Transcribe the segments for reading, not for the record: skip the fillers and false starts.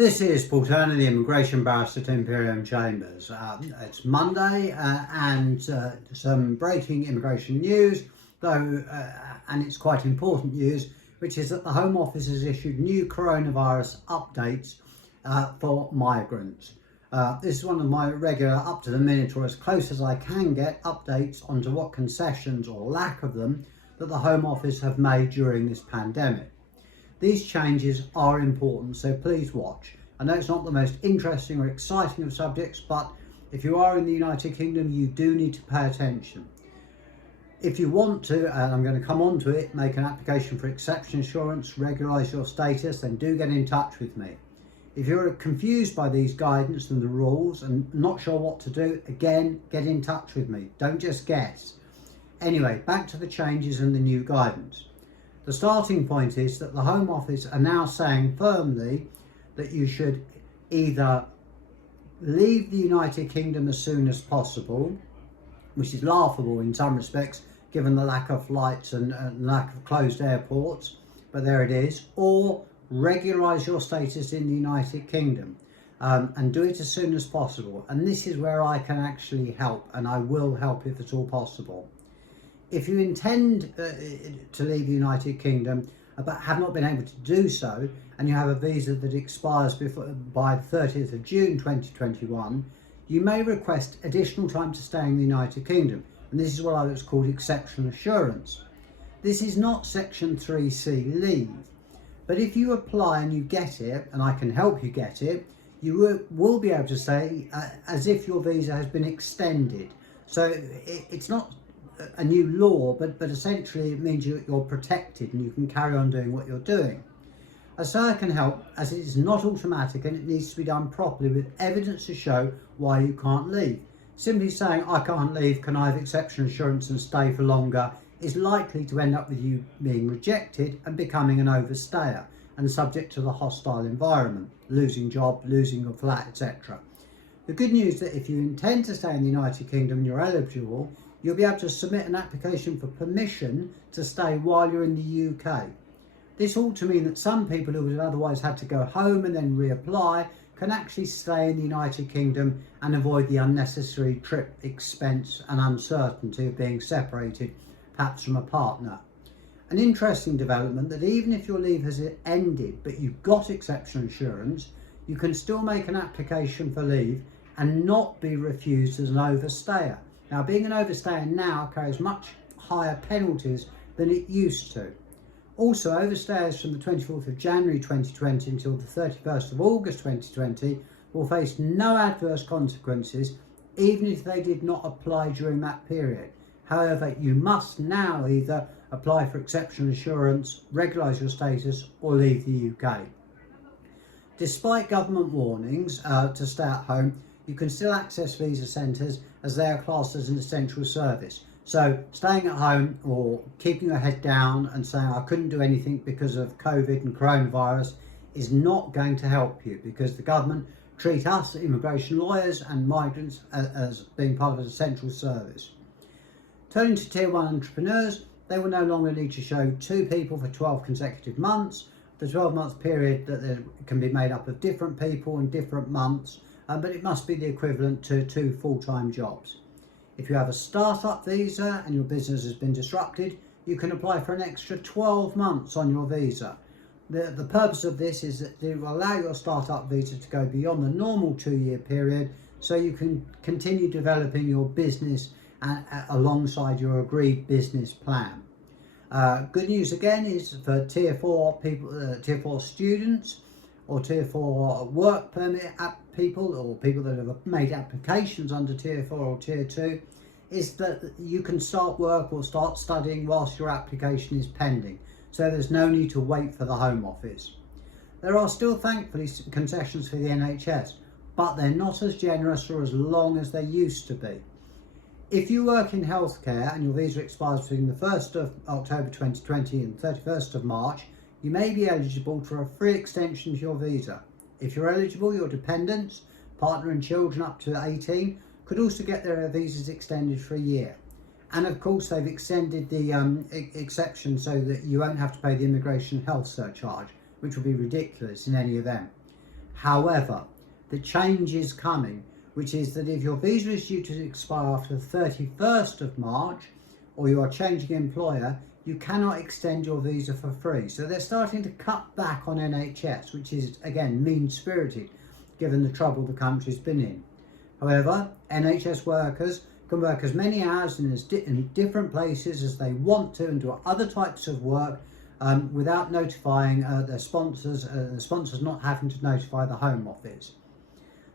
This is Paul Turner, the immigration barrister at Imperium Chambers. It's Monday and some breaking immigration news, though, and it's quite important news, which is that the Home Office has issued new coronavirus updates for migrants. This is one of my regular up-to-the-minute, or as close as I can get, updates onto what concessions, or lack of them, that the Home Office have made during this pandemic. These changes are important, so please watch. I know it's not the most interesting or exciting of subjects, but if you are in the United Kingdom, you do need to pay attention. If you want to, and I'm going to come on to it, make an application for exception insurance, regularise your status, then do get in touch with me. If you're confused by these guidance and the rules and not sure what to do, again, get in touch with me. Don't just guess. Anyway, back to the changes and the new guidance. The starting point is that the Home Office are now saying firmly that you should either leave the United Kingdom as soon as possible, which is laughable in some respects given the lack of flights and lack of closed airports, but there it is, or regularise your status in the United Kingdom and do it as soon as possible. And this is where I can actually help, and I will help if at all possible. If you intend to leave the United Kingdom but have not been able to do so, and you have a visa that expires by the 30th of June 2021, you may request additional time to stay in the United Kingdom, and this is what is called exception assurance. This is not Section 3C leave, but if you apply and you get it, and I can help you get it, you will be able to stay as if your visa has been extended. So it's not a new law, but essentially it means you're protected and you can carry on doing what you're doing. So I can help, as it is not automatic and it needs to be done properly with evidence to show why you can't leave. Simply saying I can't leave, can I have exception insurance and stay for longer, is likely to end up with you being rejected and becoming an overstayer and subject to the hostile environment, losing job, losing your flat, etc. The good news is that if you intend to stay in the United Kingdom and you're eligible, you'll be able to submit an application for permission to stay while you're in the UK. This ought to mean that some people who would have otherwise had to go home and then reapply can actually stay in the United Kingdom and avoid the unnecessary trip expense and uncertainty of being separated, perhaps from a partner. An interesting development that even if your leave has ended but you've got exception insurance, you can still make an application for leave and not be refused as an overstayer. Now, being an overstayer now carries much higher penalties than it used to. Also, overstayers from the 24th of January 2020 until the 31st of August 2020 will face no adverse consequences, even if they did not apply during that period. However, you must now either apply for exception insurance, regularise your status, or leave the UK. Despite government warnings to stay at home, you can still access visa centres as they are classed as an essential service. So staying at home or keeping your head down and saying I couldn't do anything because of COVID and coronavirus is not going to help you, because the government treat us immigration lawyers and migrants as being part of an essential service. Turning to Tier 1 entrepreneurs, they will no longer need to show 2 people for 12 consecutive months. The 12-month period that can be made up of different people in different months, but it must be the equivalent to 2 full-time jobs. If you have a start-up visa and your business has been disrupted, you can apply for an extra 12 months on your visa. The purpose of this is that it will allow your start-up visa to go beyond the normal 2-year period, so you can continue developing your business alongside your agreed business plan. Good news again is for Tier 4 people, Tier 4 students, or Tier 4 work permit people, or people that have made applications under Tier 4 or Tier 2, is that you can start work or start studying whilst your application is pending. So there's no need to wait for the Home Office. There are still, thankfully, concessions for the NHS, but they're not as generous or as long as they used to be. If you work in healthcare and your visa expires between the 1st of October 2020 and 31st of March, you may be eligible for a free extension to your visa. If you're eligible, your dependents, partner and children up to 18, could also get their visas extended for a year. And of course, they've extended the exception so that you won't have to pay the immigration health surcharge, which will be ridiculous in any event. However, the change is coming, which is that if your visa is due to expire after the 31st of March, or you are changing employer, you cannot extend your visa for free. So they're starting to cut back on NHS, which is, again, mean-spirited, given the trouble the country's been in. However, NHS workers can work as many hours in different places as they want to and do other types of work without notifying their sponsors, the sponsors not having to notify the Home Office.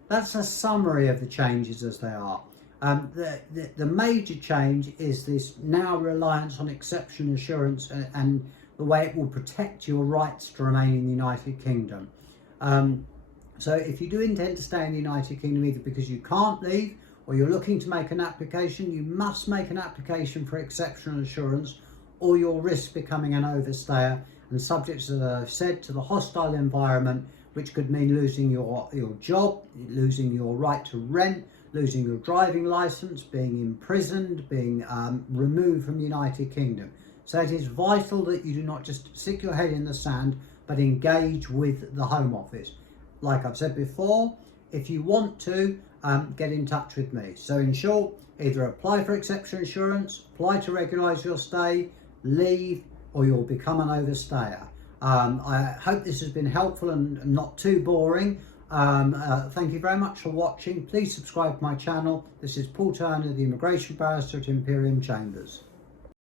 That's a summary of the changes as they are. The major change is this now reliance on exception assurance and the way it will protect your rights to remain in the United Kingdom. So if you do intend to stay in the United Kingdom, either because you can't leave or you're looking to make an application, you must make an application for exceptional assurance, or you'll risk becoming an overstayer and subject, as I've said, to the hostile environment, which could mean losing your job, losing your right to rent, losing your driving licence, being imprisoned, being removed from the United Kingdom. So it is vital that you do not just stick your head in the sand, but engage with the Home Office. Like I've said before, if you want to, get in touch with me. So in short, either apply for exception insurance, apply to regularise your stay, leave, or you'll become an overstayer. I hope this has been helpful and not too boring. Thank you very much for watching. Please subscribe to my channel. This is Paul Turner, the Immigration Barrister at Imperium Chambers.